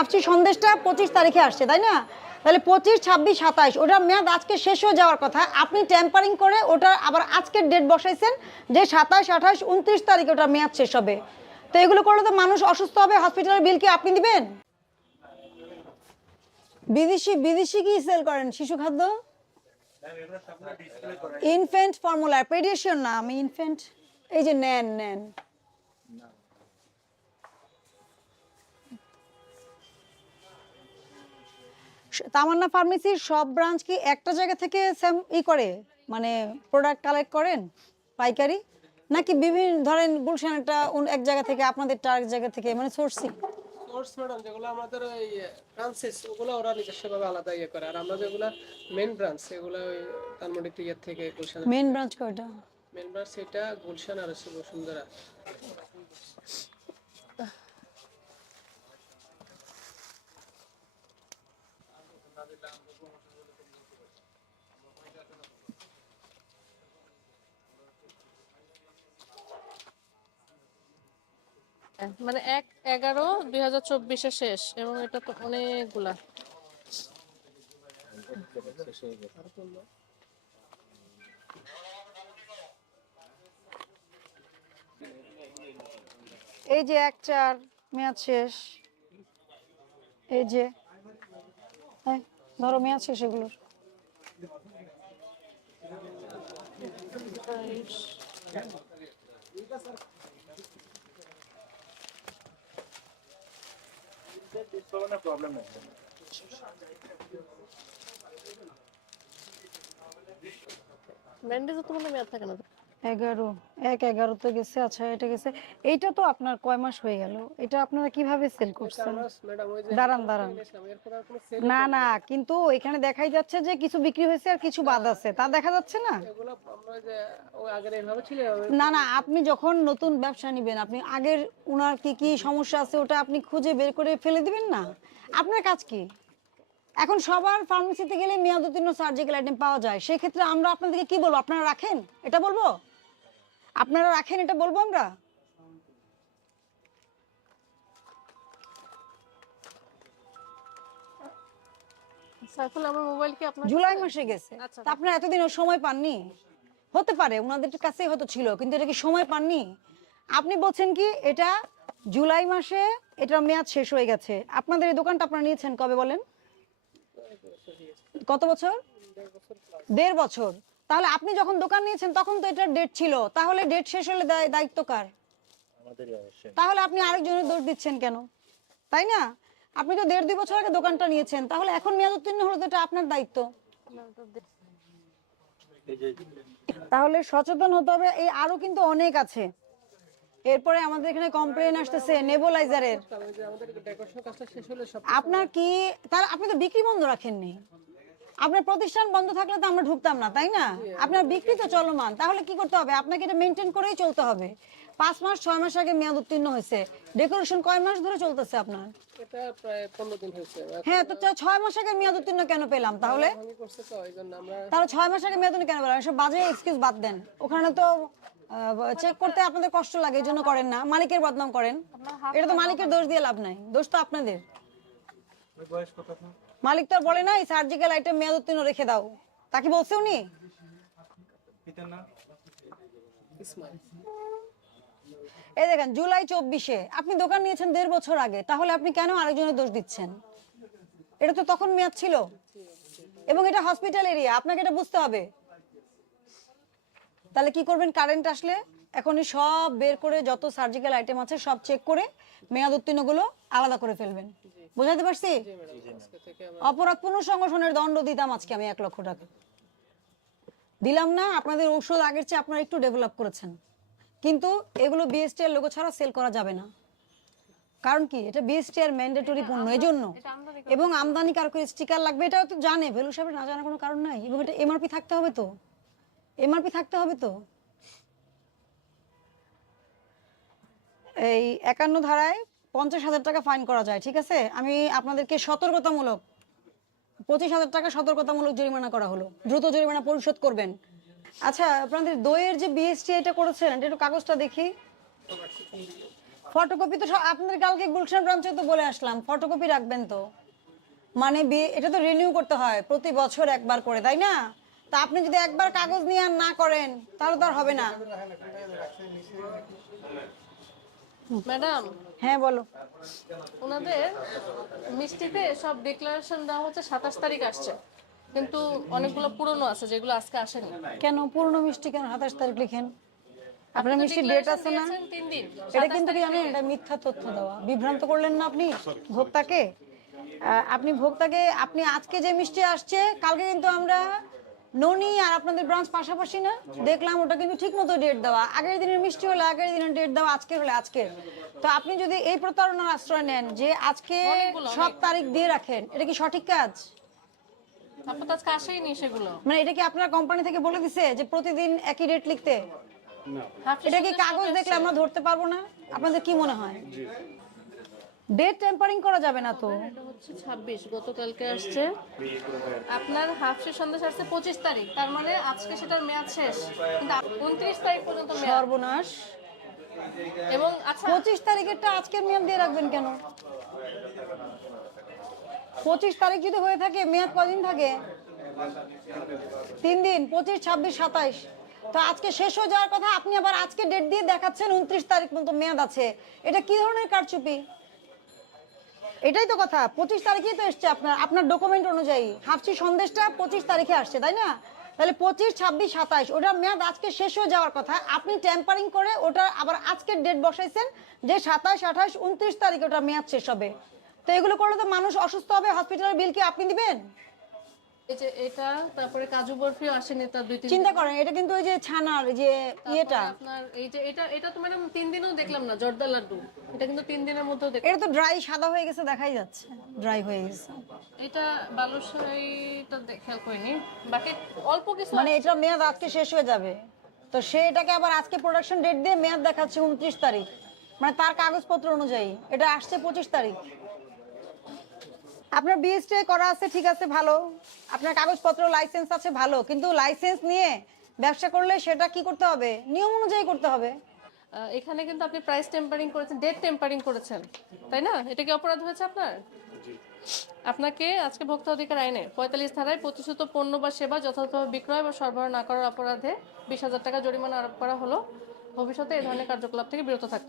ভাবছি সন্দেশটা 25 তারিখে আসছে, তাই না? তাহলে 25, 26, 27 ওটার মেয়াদ আজকে শেষ হয়ে যাওয়ার কথা, আপনি টেম্পারিং করে ওটা আবার আজকের ডেট বসাইছেন যে 27, 28, 29 তারিখে ওটা মেয়াদ শেষ হবে। তো এগুলো করলে তো মানুষ অসুস্থ হবে, হসপিটালের বিল কি আপনি দিবেন? বিদেশি বিদেশি কি সেল করেন শিশু খাদ্য? ইনফ্যান্ট ফর্মুলা, পেডিয়াট্রিশিয়ান না আমি, ইনফ্যান্ট এই যে নেন নেন। তামান্না ফার্মেসির সব ব্রাঞ্চ কি একটা জায়গা থেকে সেম করে, মানে প্রোডাক্ট কালেক্ট করেন পাইকারি, নাকি বিভিন্ন ধরেন গুলশানটা এক জায়গা থেকে, আপনাদেরটা আরেক জায়গা থেকে, মানে সোর্সিং? সোর্স ম্যাডাম যেগুলো আমাদের ওই ব্রাঞ্চেস ওগুলো ওরা নিজস্বভাবে আলাদা করে, আর আমরা যেগুলো মেইন ব্রাঞ্চ এগুলো ওই ধানমন্ডি থেকে গুলশান। মেইন ব্রাঞ্চ কয়টা? মেইন ব্রাঞ্চ এটা গুলশান আর বসুন্ধরা। মানে 1/11/2024 শেষ, এবং এটা তো অনেকগুলা। এই যে 1/4 মেয়াদ শেষ, এই যে ধরো মেয়াদ শেষ এগুলোর। ব্যান্ডেজে তো কোনো মেয়াদ থাকে না। 11/11 তো গেছে। আচ্ছা এটা গেছে, এইটা তো আপনার কয় মাস হয়ে গেল? এটা আপনারা কিভাবে সেল করছেন? দাঁড়ান দাঁড়ান, না না, কিন্তু এখানে দেখাই যাচ্ছে যে কিছু বিক্রি হয়েছে আর কিছু বাদ আছে, তা দেখা যাচ্ছে না। এগুলো আমরা যে ওই আগের এইভাবে ছিল। না না, আপনি যখন নতুন ব্যবসা নেবেন, আপনি আগের উনার কি কি সমস্যা আছে ওটা আপনি খুঁজে বের করে ফেলে দিবেন না। আপনার কাজ কি? এখন সবার ফার্মেসিতে গেলে মেয়াদ উত্তীর্ণ সার্জিক্যাল আইটেম পাওয়া যায়, সেই ক্ষেত্রে আমরা আপনাদেরকে কি বলবো? আপনারা রাখেন এটা বলবো? আপনারা রাখেন এটা বলবো আমরা? সাইফুল, আমার মোবাইল কি আপনার জুলাই মাসে গেছে, আচ্ছা, তা আপনারা এতদিন সময় পাননি? হতে পারে ওনাদের কাছেই হয়তো ছিল, কিন্তু এটা কি সময় পাননি? আপনি বলছেন কি এটা জুলাই মাসে এটার মেয়াদ শেষ হয়ে গেছে। আপনাদের এই দোকানটা আপনারা নিয়েছেন কবে বলেন? কত বছর? 1.5 বছর। তাহলে আপনি যখন দোকান নিয়েছেন তখন তো এটার ডেট ছিল, তাহলে ডেট শেষ হলে দায়িত্ব কার? তাহলে আপনি আরেকজনের দোষ দিচ্ছেন কেন? তাই না? আপনি তো 1.5-2 বছর আগে দোকানটা নিয়েছেন, তাহলে এখন মেয়াদ উত্তীর্ণ হলো তো এটা আপনার দায়িত্ব। তাহলে সচেতন হতে হবে। এই আরো কিন্তু অনেক আছে। এরপরে আমাদের এখানে কমপ্লেইন আসতেছে নেবুলাইজারের। আপনার কি তার, আপনি তো বিক্রি বন্ধ রাখেননি। আপনার প্রতিষ্ঠান বন্ধ থাকলে তো আমরা ঢুকতাম না, তাই না? আপনার বিক্রি তো চলমান, তাহলে কি করতে হবে? আপনাকে এটা মেনটেন করেই চলতে হবে। 5 মাস 6 মাস আগে মেয়াদ উত্তীর্ণ হয়েছে, ডেকোরেশন কয় মাস ধরে চলতেছে আপনার? এটা প্রায় 15 দিন হয়েছে। হ্যাঁ, তো 6 মাস আগে মেয়াদ উত্তীর্ণ কেন পেলাম তাহলে? তাহলে 6 মাস আগে মেয়াদ উত্তীর্ণ কেন পেলাম? এসব বাজে এক্সকিউজ বাদ দেন। ওখানে তো চেক করতে আপনাদের কষ্ট লাগে, এই জন্য করেন না, মালিকের বদনাম করেন। এটা তো মালিকের দোষ দিয়ে লাভ নাই, দোষ তো আপনাদের। মালিক তো বলে না এই সার্জিক্যাল আইটেম মেয়াদ উত্তীর্ণ রেখে দাও, তাকে বলছে উনি? এই দেখেন জুলাই 24-এ আপনি দোকান নিয়েছেন 1.5 বছর আগে, তাহলে আপনি কেন আরেকজনের দোষ দিচ্ছেন? এটা তো তখন মেয়াদ ছিল, এবং এটা হসপিটাল এরিয়া, আপনাকে এটা বুঝতে হবে। তাহলে কি করবেন? কারেন্ট আসলে এখনই সব বের করে যত সার্জিক্যাল আইটেম আছে সব চেক করে মেয়াদ উত্তীর্ণ গুলো আলাদা করে ফেলবেন। বুঝাতে পারছি? অপরাধ পুনঃসংগঠনের দণ্ড দিতাম আজকে আমি 1 লক্ষ টাকা দিলাম না। আপনাদের ঔষধ আগের চেয়ে আপনারা একটু ডেভেলপ করেছেন, কিন্তু এগুলো বিএসটি এর লোগো ছাড়া সেল করা যাবে না। কারণ কি? এটা বিএসটি এর ম্যান্ডেটরি পণ্য, এজন্য। এবং আমদানি কারক স্টিকার লাগবে, এটাও তো জানে, ভ্যালু সাহেব না জানার কোনো কারণ নাই। এবং এটা এমআরপি থাকতে হবে তো, এমআরপি থাকতে হবে তো। এই 51 ধারায় 50,000 টাকা ফাইন করা যায়, ঠিক আছে? আমি আপনাদেরকে সতর্কতামূলক 25,000 টাকা সতর্কতামূলক জরিমানা করা হলো, দ্রুত জরিমানা পরিশোধ করবেন। আচ্ছা, আপনাদের দইয়ের যে বিএসটি এটা করেছেন, এটা একটু কাগজটা দেখি। ফটোকপি তো আপনাদের কালকে গুলশান ব্রাঞ্চে তো বলে আসলাম, ফটোকপি রাখবেন তো। মানে এটা তো রিনিউ করতে হয় প্রতি বছর একবার করে, তাই না? তা আপনি যদি একবার কাগজ নিয়ে আর না করেন তাহলে তো আর হবে না। ম্যাডাম, হ্যাঁ বলো। ওনাদের মিষ্টিতে সব ডিক্লারেশন দেওয়া হচ্ছে 27 তারিখ আসছে, কিন্তু অনেকগুলো পুরনো আছে যেগুলো আজকে আসেনি। কেন পুরনো মিষ্টি কেন 27 তারিখ লিখেন? আপনার আপনি তো মিষ্টি ডেট declaration আছে না? দিয়েছেন 3 দিন। এটা 27 কিন্তু কি তারিখ জানেন, থেকে। এটা মিথ্যা তথ্য দেওয়া, বিভ্রান্ত করলেন না আপনি ভোক্তাকে। আপনি ভোক্তাকে, আপনি আজকে যে মিষ্টি আসছে কালকে কিন্তু আমরা ননি আর আপনাদের ব্রাঞ্চ পাশাপাশি না, দেখলাম ওটা কিন্তু ঠিক মতো ডেট দেওয়া, আগের দিনের মিষ্টি হলে আগের দিনের ডেট দেওয়া, আজকের হলে আজকের। তো আপনি যদি এই প্রতারণার আশ্রয় নেন যে আজকে সব তারিখ দিয়ে রাখেন, এটা কি সঠিক কাজ? তারপর তো আজকে আসেইনি সেগুলো। মানে এটা কি আপনার কোম্পানি থেকে বলে দিছে যে প্রতিদিন একই ডেট লিখতে? হাফ এটা কি শেষে কাগজ সব দেখলে আসছে। আমরা ধরতে পারবো না? আপনাদের কি মনে হয়? ডেট টেম্পারিং করা যাবে না তো? এটা হচ্ছে 26, গতকালকে আসছে। আপনার হাফ শেষ সন্দেশ আসছে 25 তারিখ, তার মানে আজকে সেটার মেয়াদ শেষ, কিন্তু 29 তারিখ পর্যন্ত মেয়াদ। সর্বনাশ। এবং আচ্ছা 25 তারিখেরটা আজকের মেয়াদ দিয়ে রাখবেন কেন? 25 তারিখ যদি হয়ে থাকে মেয়াদ কদিন থাকে? 3 দিন, 25, 26, 27। তো আজকে শেষ হয়ে যাওয়ার কথা, আপনি আবার আজকে ডেট দিয়ে দেখাচ্ছেন 29 তারিখ পর্যন্ত মেয়াদ আছে। এটা কি ধরনের কারচুপি? এটাই তো কথা, 25 তারিখেই তো এসছে আপনার আপনার ডকুমেন্ট অনুযায়ী হাফসি সন্দেশটা 25 তারিখে আসছে, তাই না? তাহলে 25, 26, 27 ওটার মেয়াদ আজকে শেষ হয়ে যাওয়ার কথা, আপনি টেম্পারিং করে ওটা আবার আজকের ডেট বসাইছেন যে 27, 28, 29 তারিখে ওটা মেয়াদ শেষ হবে। তো এগুলো করলে তো মানুষ অসুস্থ হবে, হসপিটালের বিল কি আপনি দিবেন? এই যে এটা, তারপরে কাজু বরফিও আসেনি তার 2-3 দিন। চিন্তা করেন, এটা কিন্তু ওই যে ছানার যে ইয়েটা, তারপরে আপনার এই যে এটা এটা তো ম্যাডাম 3 দিনও দেখলাম না, জর্দা লাড্ডু, এটা কিন্তু 3 দিনের মধ্যেও দেখলাম। এটা তো ড্রাই সাদা হয়ে গেছে, দেখাই যাচ্ছে ড্রাই হয়ে গেছে। এটা বালুশাহীটা খেয়াল করিনি, বাকি অল্প কিছু মানে এটা মেয়াদ আজকে শেষ হয়ে যাবে, তো সে এটাকে আবার আজকে প্রোডাকশন ডেট দিয়ে মেয়াদ দেখাচ্ছে 29 তারিখ, মানে তার কাগজপত্র অনুযায়ী এটা আসছে 25 তারিখ। আপনার বিএসটি করা আছে, ঠিক আছে, ভালো, আপনার কাগজপত্র লাইসেন্স আছে, ভালো, কিন্তু লাইসেন্স নিয়ে ব্যবসা করলে সেটা কি করতে হবে? নিয়ম অনুযায়ী করতে হবে। এখানে কিন্তু আপনি প্রাইস টেম্পারিং করেছেন, ডেট টেম্পারিং করেছেন, তাই না? এটা কি অপরাধ হয়েছে আপনার? আপনাকে আজকে ভোক্তা অধিকার আইনে 45 ধারায় প্রতিশ্রুত পণ্য বা সেবা যথাযথভাবে বিক্রয় বা সরবরাহ না করার অপরাধে 20,000 টাকা জরিমানা আরোপ করা হলো। ভবিষ্যতে এই ধরনের কার্যকলাপ থেকে বিরত থাকতে হবে।